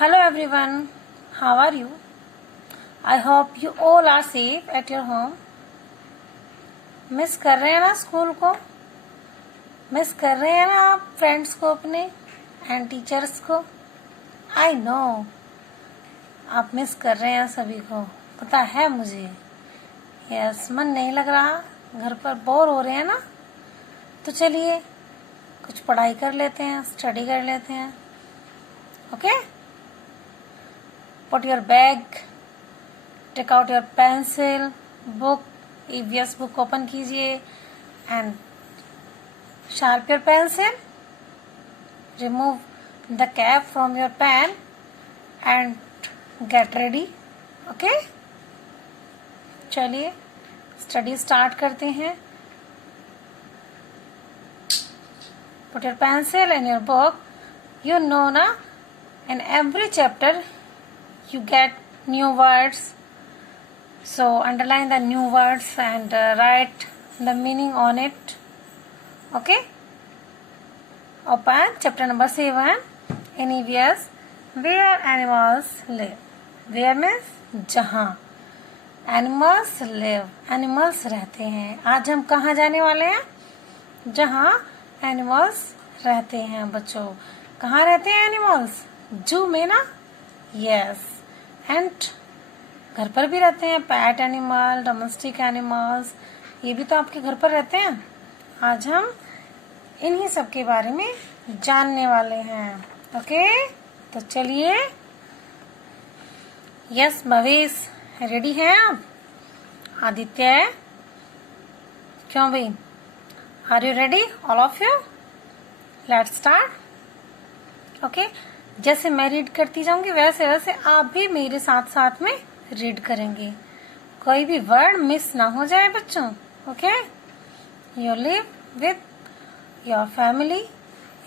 Hello everyone, how are you? I hope you all are safe at your home. Miss कर रहे हैं ना school को? Miss कर रहे हैं ना आप फ्रेंड्स को अपने एंड टीचर्स को? आई नो आप मिस कर रहे हैं सभी को, पता है मुझे। यस, मन नहीं लग रहा, घर पर बोर हो रहे हैं ना, तो चलिए कुछ पढ़ाई कर लेते हैं, स्टडी कर लेते हैं। Okay, put your bag, take out your pencil, book, EVS book open कीजिए and sharp your pencil, remove the cap from your pen and get ready. Okay, चलिए स्टडी स्टार्ट करते हैं। Put your pencil in your book. You know ना, in every chapter you get new words, so underline the new words and write the meaning on it. Okay, open chapter number 7 in EVS, where animals live. Where means जहाँ animals live, animals रहते हैं। आज हम कहाँ जाने वाले हैं? जहाँ animals रहते हैं बच्चों। कहाँ रहते हैं animals? जू में ना? यस, एंड घर पर भी रहते हैं, पैट एनिमल, डोमेस्टिक एनिमल्स, ये भी तो आपके घर पर रहते हैं। आज हम इन्हीं सब के बारे में जानने वाले हैं। ओके, तो चलिए। यस भवेश, रेडी हैं आप? आदित्य, क्यों भाई? Are you ready all of you? Let's start. Okay, जैसे मैं रीड करती जाऊंगी वैसे वैसे आप भी मेरे साथ साथ में रीड करेंगे, कोई भी वर्ड मिस ना हो जाए बच्चों। Okay, you live with your family,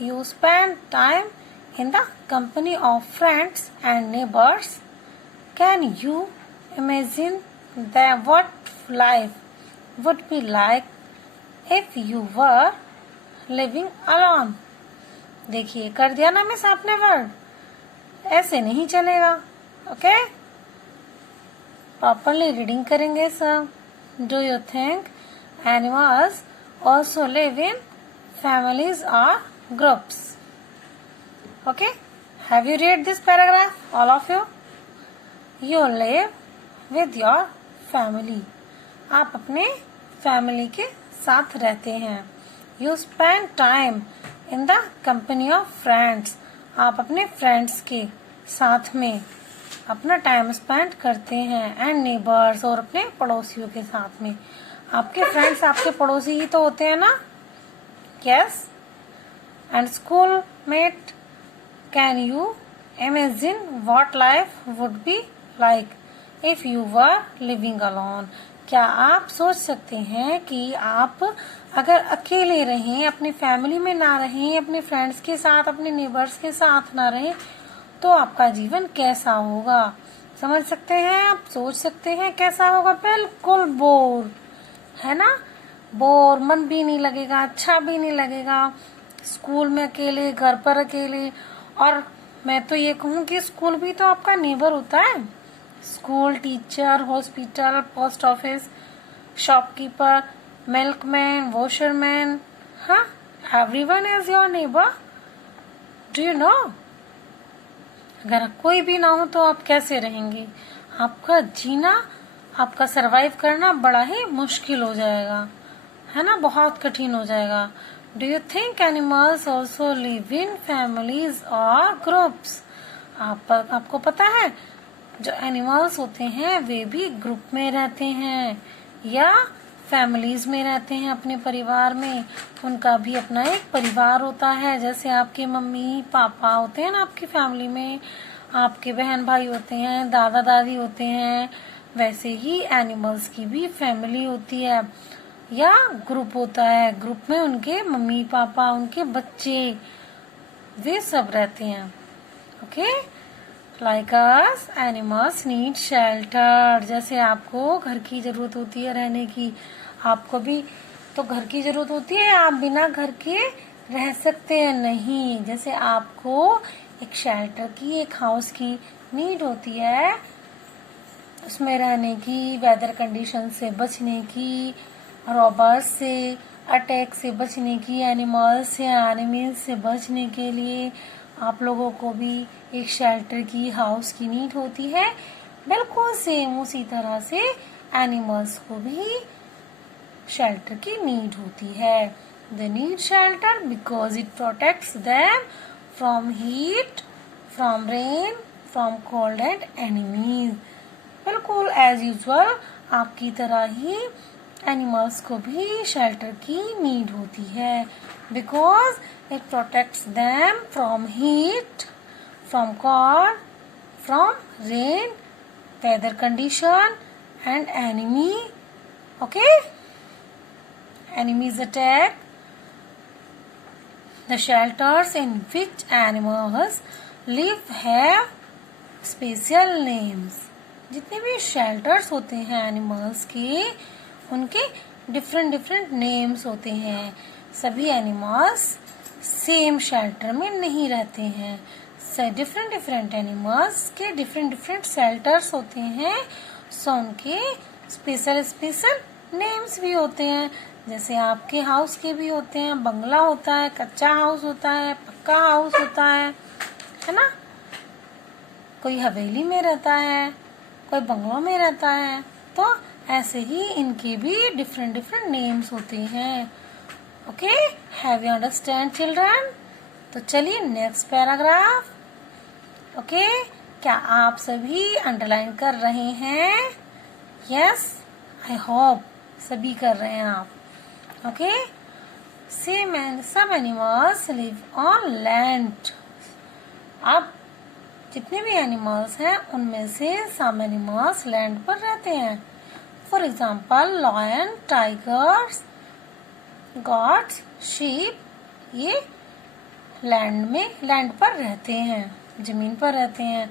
you spend time in the company of friends and neighbours. Can you imagine that what life would be like if you were living alone? देखिए, कर दिया ना miss आपने word, ऐसे नहीं चलेगा। Okay, properly reading करेंगे sir. Do you think animals also live in families or groups? Okay, have you read this paragraph all of you? You live with your family, आप अपने फैमिली के साथ रहते हैं। You spend time in the company of friends, आप अपने friends के साथ में अपना टाइम स्पेंड करते हैं। एंड नेबर्स, और अपने पड़ोसियों के साथ में। आपके फ्रेंड्स आपके पड़ोसी ही तो होते हैं ना? Yes, and school mate, can you imagine what life would be like if you were living alone? क्या आप सोच सकते हैं कि आप अगर अकेले रहें, अपनी फैमिली में ना रहें, अपने फ्रेंड्स के साथ, अपने नेबर्स के साथ ना रहें, तो आपका जीवन कैसा होगा? समझ सकते हैं आप? सोच सकते हैं कैसा होगा? बिल्कुल बोर, है ना? बोर, मन भी नहीं लगेगा, अच्छा भी नहीं लगेगा। स्कूल में अकेले, घर पर अकेले। और मैं तो ये कहूँ कि स्कूल भी तो आपका नेबर होता है। School, teacher, hospital, post office, shopkeeper, milkman, washerman, हाँ, everyone is your neighbour. Do you know? अगर कोई भी ना हो तो आप कैसे रहेंगे? आपका जीना, आपका सरवाइव करना बड़ा ही मुश्किल हो जाएगा, है ना? बहुत कठिन हो जाएगा। Do you think animals also live in families or groups? आपको पता है जो एनिमल्स होते हैं वे भी ग्रुप में रहते हैं या फैमिलीज में रहते हैं, अपने परिवार में। उनका भी अपना एक परिवार होता है। जैसे आपके मम्मी पापा होते हैं ना आपकी फैमिली में, आपके बहन भाई होते हैं, दादा दादी होते हैं, वैसे ही एनिमल्स की भी फैमिली होती है या ग्रुप होता है। ग्रुप में उनके मम्मी पापा, उनके बच्चे, वे सब रहते हैं। Okay, like us animals need shelter, जैसे आपको घर की जरूरत होती है रहने की, आपको भी तो घर की जरूरत होती है। आप बिना घर के रह सकते हैं नहीं। जैसे आपको एक शेल्टर की, एक हाउस की नीड होती है, उसमें रहने की, वेदर कंडीशन से बचने की, रॉबर्स से, अटैक से बचने की, एनिमल्स या एनिमीज से बचने के लिए आप लोगों को भी एक शेल्टर की, हाउस की नीड होती है। बिल्कुल सेम उसी तरह से एनिमल्स को भी शेल्टर की नीड होती है। They need shelter because it protects them from heat, from rain, from cold and enemies. बिल्कुल एज यूजुअल आपकी तरह ही एनिमल्स को भी शेल्टर की नीड होती है, because it protects them from heat, from cold, from rain, weather condition and enemy. Okay, enemies attack. The shelters in which animals live have special names. जितने भी shelters होते हैं एनिमल्स के, उनके डिफरेंट डिफरेंट नेम्स होते हैं. सभी animals same shelter में नहीं रहते हैं. डिफरेंट डिफरेंट एनिमल्स के डिफरेंट डिफरेंट शेल्टर्स होते हैं. सो उनके स्पेशल स्पेशल नेम्स भी होते हैं. जैसे आपके हाउस के भी होते हैं. बंगला होता है, कच्चा हाउस होता है, पक्का हाउस होता है ना. कोई हवेली में रहता है, कोई बंगलों में रहता है. तो ऐसे ही इनके भी डिफरेंट डिफरेंट नेम्स होते हैं. Okay, have you understand children? तो चलिए नेक्स्ट पैराग्राफ. ओके, क्या आप सभी अंडरलाइन कर रहे हैं? यस, आई होप सभी कर रहे हैं आप. Okay, some animals live on land. अब जितने भी एनिमल्स हैं उनमें से some animals लैंड पर रहते हैं. For example lion, tigers, goats, sheep, ये लैंड पर रहते हैं, जमीन पर रहते हैं.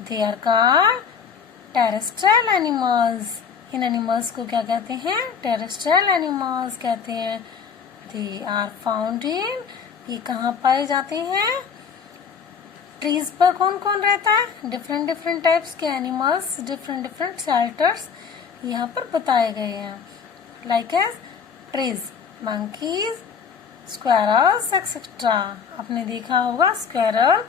They are called terrestrial animals. इन एनिमल्स को क्या कहते हैं? टेरेस्ट्रियल एनिमल्स कहते हैं. दे आर फाउंड इन, ये कहाँ पाए जाते हैं? ट्रीज पर कौन कौन रहता है? डिफरेंट डिफरेंट टाइप्स के एनिमल्स, डिफरेंट डिफरेंट शेल्टर्स यहाँ पर बताए गए हैं. Like as trees, monkeys, squirrels etcetera. आपने देखा होगा स्क्वेरल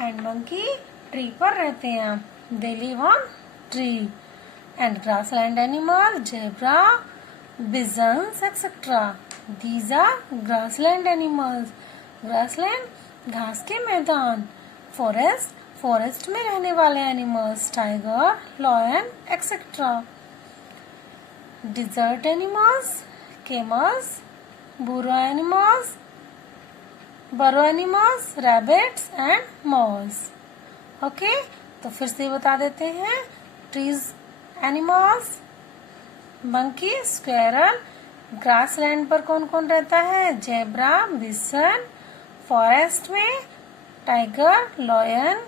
एंड मंकी ट्री पर रहते हैं. They live on tree. And grassland animal, zebra, bisons, etc. These are grassland animals. Grassland घास के मैदान. Forest में रहने वाले animals, tiger, lion, etc. Desert animals, camels, burrow animals, rabbits and mouse. Okay, तो फिर से बता देते हैं. Trees animals, monkey, squirrel. Grassland पर कौन कौन रहता है? Zebra, bison. फॉरेस्ट में टाइगर, लॉयन.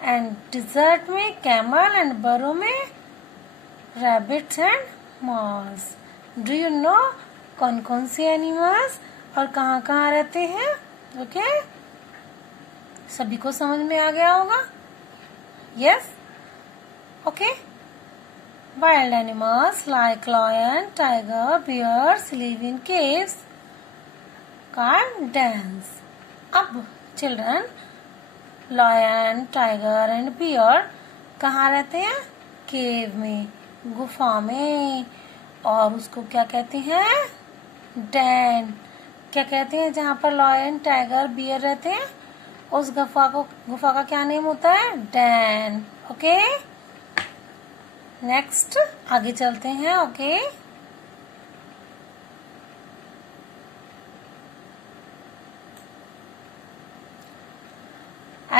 एंड डिजर्ट में कैमल एंड बरो में rabbits and moles. Do you know कौन कौन से एनिमल्स और कहाँ कहाँ रहते हैं? ओके, सभी को समझ में आ गया होगा. Yes, okay. Wild animals like lion, tiger, bears live in caves called dens. अब children, lion, tiger and bear कहाँ रहते हैं? केव में, गुफा में. और उसको क्या कहते हैं? डैन. क्या कहते हैं जहाँ पर लॉयन, टाइगर, बियर रहते हैं? उस गुफा का क्या नेम होता है? डैन. ओके, नेक्स्ट आगे चलते हैं. Okay,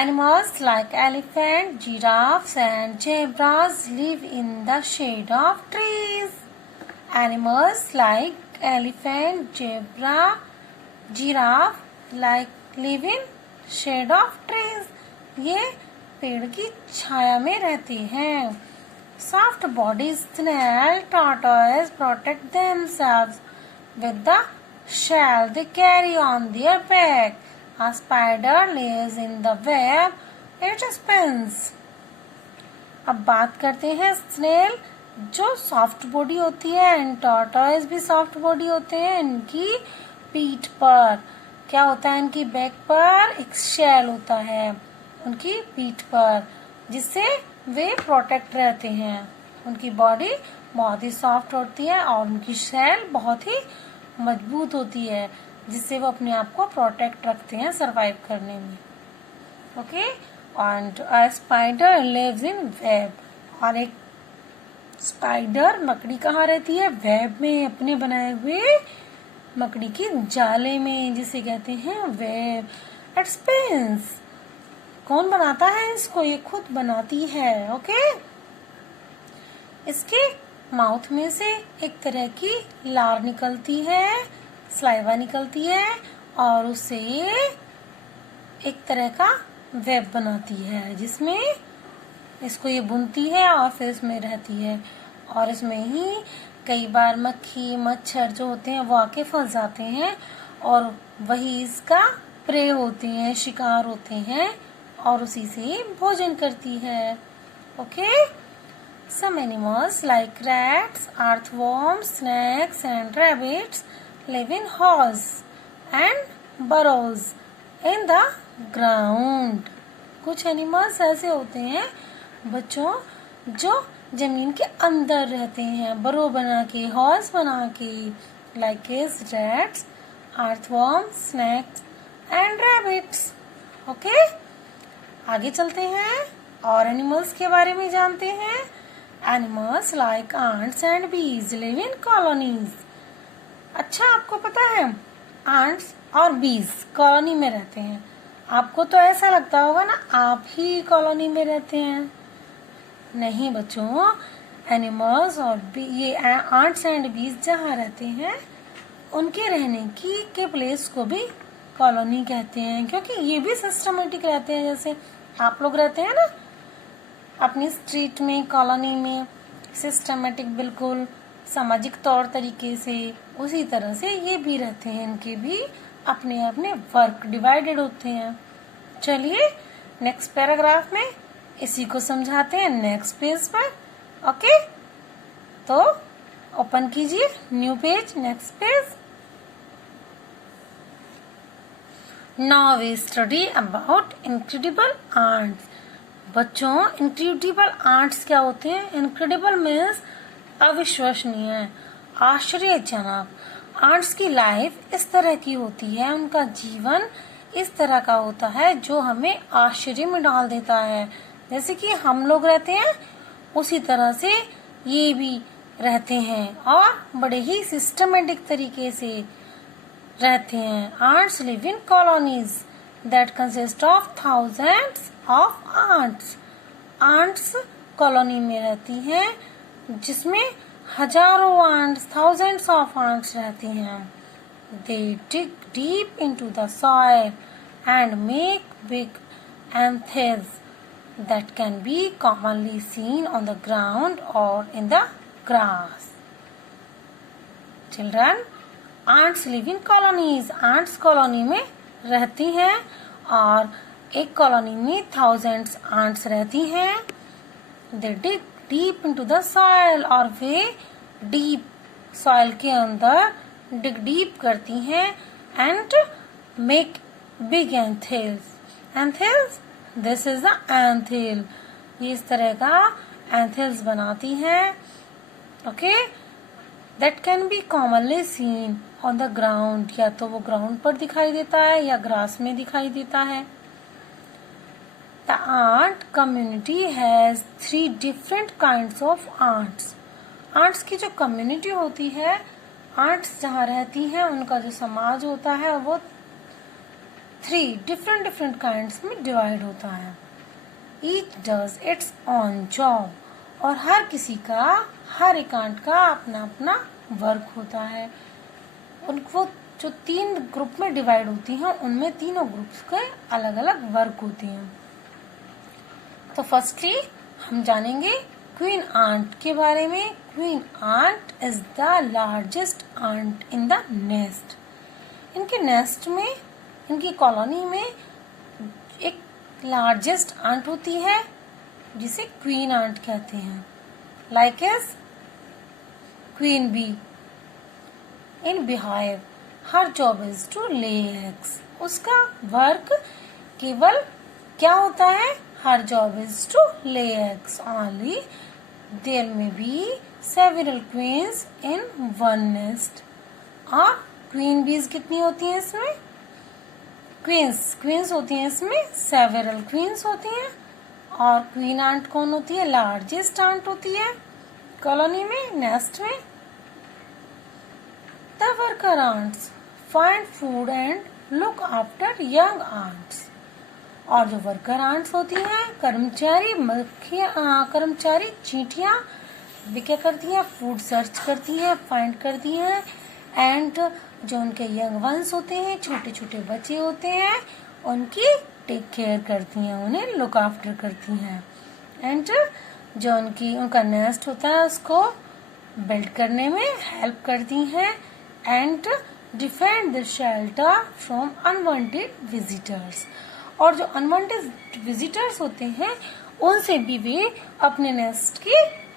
animals like elephant, giraffes and zebras live in the shade of trees. Animals like elephant, zebra, giraffe live in shade of trees. ये पेड़ की छाया में रहते हैं. Soft bodied snail, tortoise protect themselves with the shell they carry on their back. A spider lives in the web it spins. अब बात करते हैं स्नेल, जो सॉफ्ट बॉडी होती है, एंड टॉर्टॉइस भी सॉफ्ट बॉडी होते हैं। इनकी पीठ पर क्या होता है, इनकी बैक पर एक शेल होता है उनकी पीठ पर, जिससे वे प्रोटेक्ट रहते हैं। उनकी बॉडी बहुत ही सॉफ्ट होती है और उनकी शेल बहुत ही मजबूत होती है, जिससे वो अपने आप को प्रोटेक्ट रखते हैं सर्वाइव करने में। Okay, and a spider lives in web. और एक स्पाइडर, मकड़ी कहाँ रहती है, वेब में, अपने बनाए हुए मकड़ी की जाले में, जिसे कहते हैं वेब। It spins. कौन बनाता है इसको, ये खुद बनाती है। ओके, इसके माउथ में से एक तरह की लार निकलती है, स्लाइवा निकलती है, और उससे एक तरह का वेब बनाती है, जिसमें इसको ये बुनती है और फिर इसमें रहती है। और इसमें ही कई बार मक्खी मच्छर जो होते हैं वो आके फंस जाते हैं और वही इसका प्रे होते हैं, शिकार होते हैं, और उसी से भोजन करती है। Okay, some animals like rats, earthworms, snakes and rabbits live in holes and burrows in the ground. कुछ एनिमल्स ऐसे होते हैं बच्चों जो जमीन के अंदर रहते हैं, बरो बना के, हॉल्स बना के, like rats, earthworms, snakes and rabbits. Okay, आगे चलते हैं और एनिमल्स के बारे में जानते हैं। Animals like ants and bees live in colonies. अच्छा, आपको पता है ants और bees कॉलोनी में रहते हैं। आपको तो ऐसा लगता होगा ना आप ही कॉलोनी में रहते हैं। नहीं बच्चों, एनिमल्स और ये ants एंड bees जहाँ रहते हैं उनके रहने के प्लेस को भी कॉलोनी कहते हैं, क्योंकि ये भी सिस्टमेटिक रहते हैं। जैसे आप लोग रहते हैं ना अपनी स्ट्रीट में, कॉलोनी में, सिस्टमेटिक, बिल्कुल सामाजिक तौर तरीके से, उसी तरह से ये भी रहते हैं। इनके भी अपने अपने वर्क डिवाइडेड होते हैं। चलिए नेक्स्ट पैराग्राफ में इसी को समझाते हैं नेक्स्ट पेज पर। ओके, तो ओपन कीजिए new page, next page. Now we study about incredible ants. बच्चों, इनक्रेडिबल आंट्स क्या होते हैं? इनक्रेडिबल मीन्स अविश्वसनीय, आश्चर्यजनक। आंट्स की लाइफ इस तरह की होती है, उनका जीवन इस तरह का होता है जो हमें आश्चर्य में डाल देता है। जैसे कि हम लोग रहते हैं उसी तरह से ये भी रहते हैं और बड़े ही सिस्टमेटिक तरीके से रहते हैं। Ants live in colonies that consist of thousands of ants. Ants colony में रहती हैं जिसमें हजारों आंट्स, थाउजेंड्स ऑफ आंट्स रहती हैं। They dig deep into the soil and make big anthills that can be commonly seen on the ground or in the grass. Children, ants live in colonies. Ants colony में रहती हैं और एक colony में thousands ants रहती हैं। They dig deep into the soil, और वे deep soil के अंदर dig deep करती हैं and make big anthills. Anthills, this is the anthill. ये इस तरह का एंथिल्स बनाती हैं। Okay, that can be commonly seen on the ground. या तो वो ग्राउंड पर दिखाई देता है या ग्रास में दिखाई देता है। The ant community has 3 different kinds of ants. Ants की जो कम्युनिटी होती है, आंट्स जहाँ रहती हैं उनका जो समाज होता है वो 3 डिफरेंट काइंड्स में डिवाइड होता है। Each does its own job, और हर किसी का, हर एक आंट का अपना अपना वर्क होता है। उनको जो 3 ग्रुप में डिवाइड होती हैं उनमें तीनों ग्रुप्स के अलग अलग वर्क होते हैं। तो फर्स्टली हम जानेंगे क्वीन आंट के बारे में। Queen ant is the largest ant in the nest. इनके नेस्ट में, इनकी कॉलोनी में एक लार्जेस्ट आंट होती है जिसे क्वीन आंट कहते हैं, like as queen bee. In beehive her job is to lay eggs। उसका वर्क केवल क्या होता है? her job is to lay eggs only। there may be several queens in one nest। और क्वीन बीज कितनी होती हैं इसमें? क्वींस होती हैं इसमें, सेवरल क्वींस होती हैं। और क्वीन आंट कौन होती है? लार्जेस्ट आंट होती है कॉलोनी में, नेस्ट में। The worker ants find food and look after young ants। और जो वर्कर आंट्स होती हैं, कर्मचारी चींटियां, वे क्या करती हैं? फूड सर्च करती हैं, फाइंड करती हैं। एंड जो उनके यंग वंस होते हैं, छोटे छोटे बच्चे होते हैं, उनकी टेक केयर करती हैं, उन्हें लुक आफ्टर करती हैं। एंड जो उनका नेस्ट होता है उसको बिल्ड करने में हेल्प करती हैं। And defend the shelter from unwanted visitors. और जो अनवांटेड विजिटर्स होते हैं उनसे भी वे अपने नेस्ट की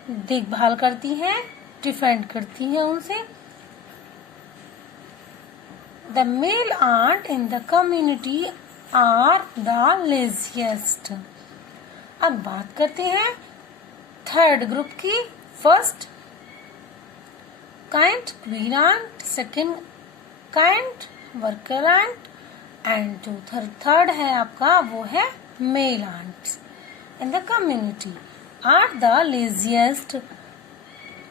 देखभाल करती हैं, डिफेंड करती हैं उनसे। The male ant in the community are the laziest. अब बात करते हैं थर्ड ग्रुप की। First kind queen ant, second kind worker ant, and जो थर्ड है आपका वो है male ants in the community are the laziest.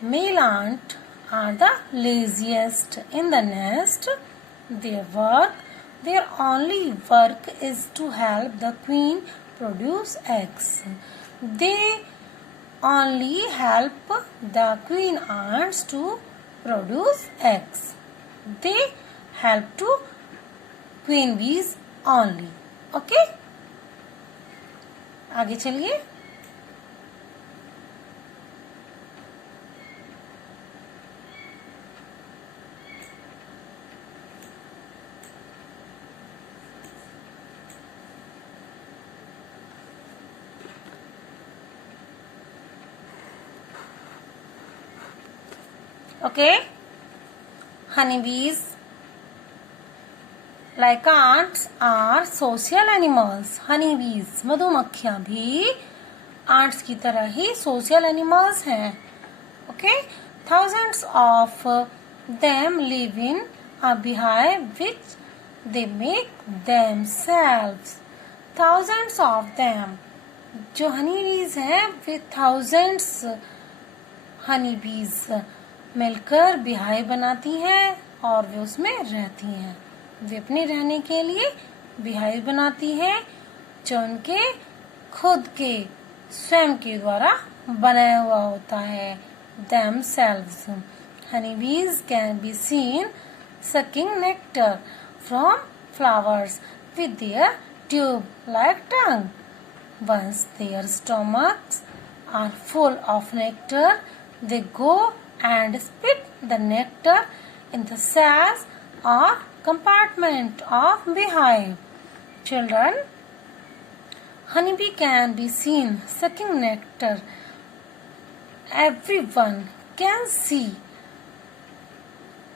Male ant are the laziest in the nest. their only work is to help the queen produce eggs। they only help the queen ants to produce eggs। they help to queen bees only। okay? आगे चलिए। Okay, honeybees like ants are social animals। honeybees मधुमक्खियां भी ants की तरह ही social animals हैं। Okay, thousands of them live in a beehive which they make themselves। thousands of them जो honeybees हैं वे thousands honeybees मिलकर बिहाई बनाती हैं और वे उसमें रहती हैं। वे अपने रहने के लिए बिहाई बनाती हैं जो उनके खुद के स्वयं के द्वारा बनाया हुआ होता है, themselves। honeybees can be seen sucking nectar from flowers with their tube-like tongue। once their stomachs are full of nectar, they go and spit the nectar in the cells or compartment of beehive। Children, honeybee can be seen sucking nectar। everyone can see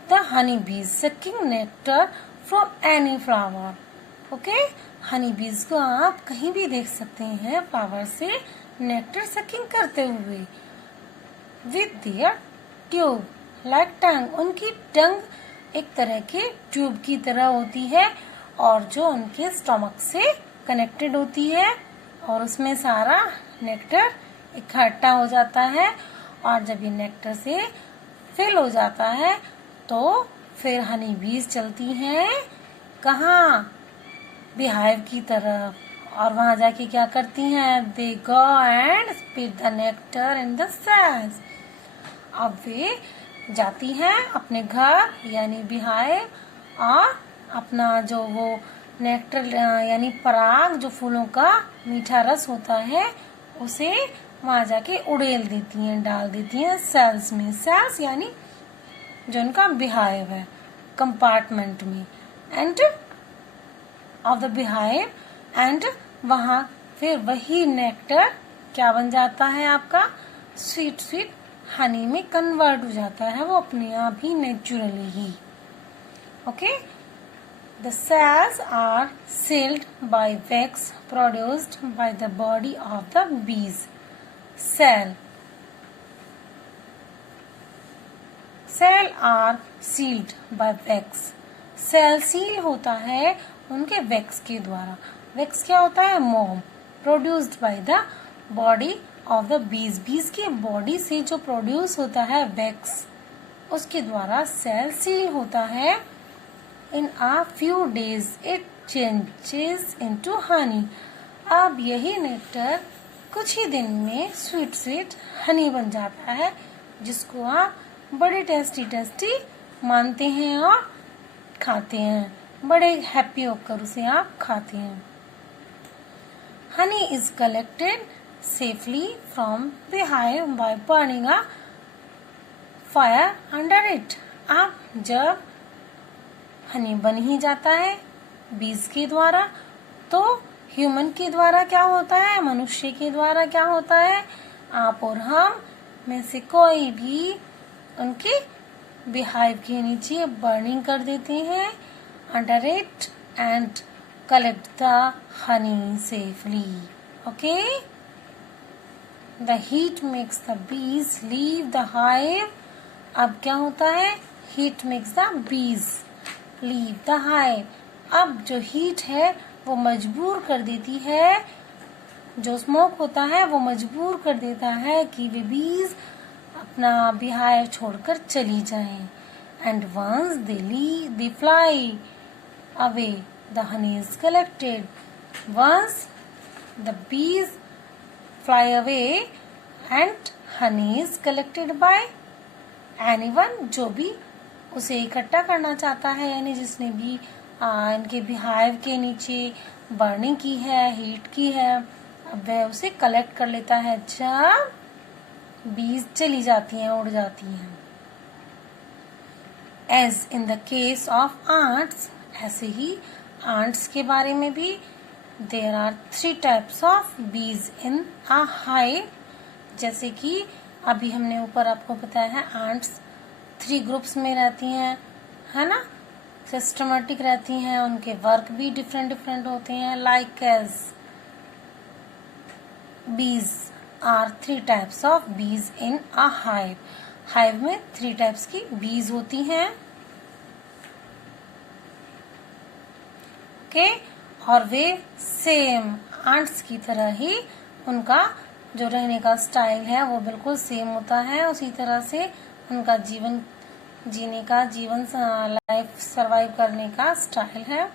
the honeybees sucking nectar from any flower। okay? honeybees को आप कहीं भी देख सकते हैं flower से nectar sucking करते हुए। with their ट्यूब लाइक टंग, उनकी टंग एक तरह के ट्यूब की तरह होती है और जो उनके स्टमक से कनेक्टेड होती है और उसमें सारा नेक्टर इकट्ठा हो जाता है। और जब ये नेक्टर से फिल हो जाता है तो फिर हनी बीज चलती हैं कहाँ? बिहाइव की तरफ। और वहां जाके क्या करती हैं? They go and spit the nectar in the cells. अब वे जाती हैं अपने घर यानी बिहाइव और अपना जो वो नेक्टर यानी पराग जो फूलों का मीठा रस होता है उसे वहां जाके उड़ेल देती हैं, डाल देती हैं सेल्स में। सेल्स यानी जो उनका बिहाइव है, कंपार्टमेंट में। End of the beehive and वहाँ फिर वही नेक्टर क्या बन जाता है आपका, स्वीट स्वीट हनी में कन्वर्ट हो जाता है, वो अपने आप ही नेचुरली ही। Okay, the cells are sealed by wax produced by the body of the bees. Cell are sealed by wax. Cell seal होता है उनके वैक्स के द्वारा। वैक्स क्या होता है, मोम, produced by the body of the bees. बीज की बॉडी से जो प्रोड्यूस होता है वैक्स, उसके द्वारा सेल सील होता है। In a few days it changes into honey. अब यही नेक्टर कुछ ही दिन में स्वीट स्वीट हनी बन जाता है, जिसको आप बड़े टेस्टी टेस्टी मानते हैं और खाते हैं, बड़े हैप्पी होकर उसे आप खाते हैं। Honey is collected safely from the hive by burning a fire under it. अब जब हनी बन ही जाता है बीज के द्वारा, तो ह्यूमन के द्वारा क्या होता है, मनुष्य के द्वारा क्या होता है, आप और हम में से कोई भी उनके बिहाइव के नीचे बर्निंग कर देते हैं under it and collect the honey safely. Okay, the heat makes the bees leave the hive. अब क्या होता है, heat makes the bees leave the hive. अब जो हीट है वो मजबूर कर देती है, जो स्मोक होता है वो मजबूर कर देता है कि वे बीज अपना बिहाइव छोड़कर चली जाएं। And once they fly away the honey is collected. Once the bees fly away and honey is collected by anyone, जो भी उसे इकट्ठा करना चाहता है, यानी जिसने भी इनके बिहाइव के नीचे बर्निंग की है, हीट की है, अब वह उसे कलेक्ट कर लेता है जब बीज चली जाती हैं, उड़ जाती हैं। As in the case of ants, ऐसे ही आंट्स के बारे में भी, देयर आर 3 टाइप्स ऑफ बीज इन अ हाइव। जैसे कि अभी हमने ऊपर आपको बताया है, आंट्स 3 ग्रुप्स में रहती हैं, है ना, सिस्टमेटिक रहती हैं, उनके वर्क भी डिफरेंट डिफरेंट होते हैं। Like as bees are 3 types of बीज इन अ हाइव। हाइव में 3 टाइप्स की बीज होती हैं। ओके, और वे सेम आंट्स की तरह ही उनका जो रहने का स्टाइल है वो बिल्कुल सेम होता है। उसी तरह से उनका जीवन जीने का, लाइफ सरवाइव करने का स्टाइल है।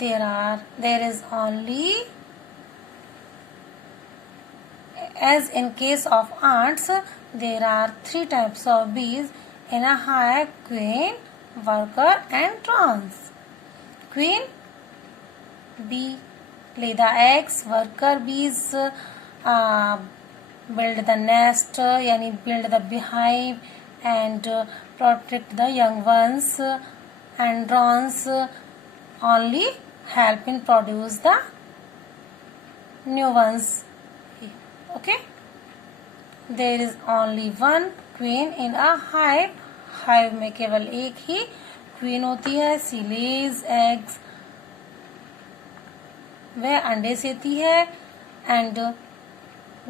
There is only, as in case of ants, there are 3 types of bees in a hive: queen, worker and drones. Queen bee lay the eggs, worker bees build the nest, yani build the beehive and protect the young ones, and drones only help in produce the new ones. Okay, there is only one queen in a hive. hive में केवल एक ही queen होती है। she lays eggs, वह अंडे सेती है। and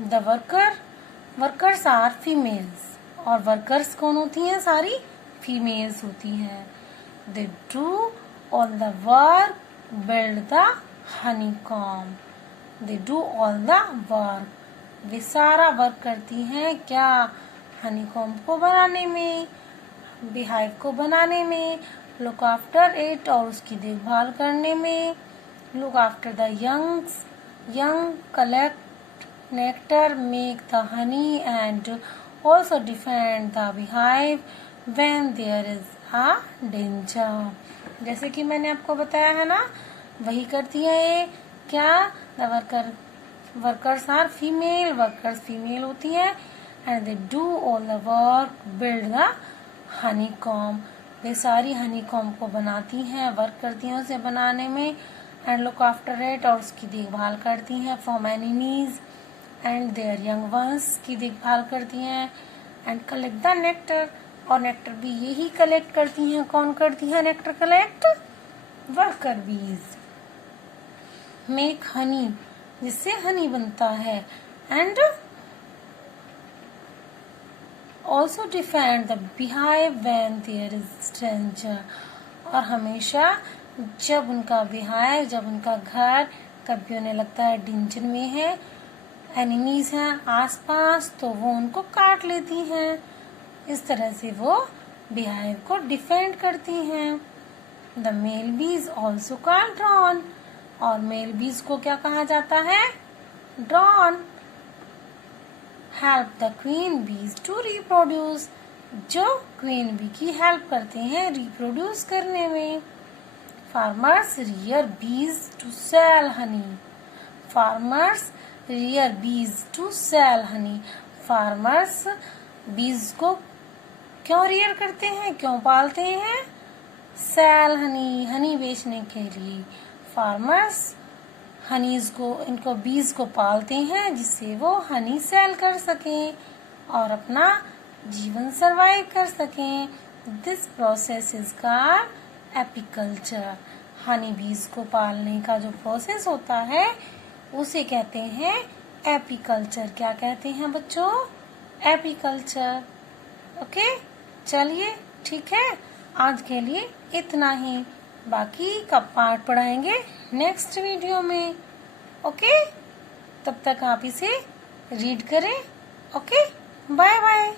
the workers are females, और वर्कर्स कौन होती हैं, सारी फीमेल्स होती हैं। they do all the work, build the honeycomb. they do all the work, वे सारा वर्क करती हैं क्या, हनीकॉम्ब को बनाने में, बिहाइव को बनाने में, लुक आफ्टर इट, और उसकी देखभाल करने में। Look after the young collect nectar, make the honey and also defend the beehive when there is a danger. जैसे कि मैंने आपको बताया है ना, वही करती है ये क्या, the workers are female, workers female होती है। And they do all the work, build the honeycomb, वे सारी हनीकॉम्ब को बनाती हैं, वर्क करती हैं उसे बनाने में। एंड लुक आफ्टर इट, और उसकी देखभाल करती हैं, from enemies and there young ones की देखभाल करती हैं, एंड कलेक्ट द नेक्टर, और नेक्टर भी यही कलेक्ट करती हैं। कौन करती है नेक्टर कलेक्ट? वर्कर बीज। मेक हनी, जिससे हनी बनता है, and also defend the beehive when there is danger, और हमेशा जब उनका beehive, जब उनका घर कभी उन्हें लगता है डेंजर में है, एनिमीज हैं आसपास, तो वो उनको काट लेती हैं। इस तरह से वो beehive को डिफेंड करती हैं। The male bees also called drone, और मेल बीज को क्या कहा जाता है? Drone. Help the queen bees to reproduce, जो क्वीन बी की हेल्प करते हैं रिप्रोड्यूस करने में। Farmers rear bees to sell honey, farmers rear bees to sell honey, farmers bees को क्यों रियर करते हैं, क्यों पालते हैं? सेल हनी, हनी बेचने के लिए। फार्मर्स हनीज को, इनको बीज को पालते हैं जिससे वो हनी सेल कर सकें और अपना जीवन सरवाइव कर सकें। This process is called apiculture. Honey बीज को पालने का जो प्रोसेस होता है उसे कहते हैं एपीकल्चर। क्या कहते हैं बच्चों? एपीकल्चर। ओके, चलिए ठीक है, आज के लिए इतना ही। बाकी का पार्ट पढ़ाएंगे नेक्स्ट वीडियो में। ओके, तब तक आप इसे रीड करें। Okay, bye bye.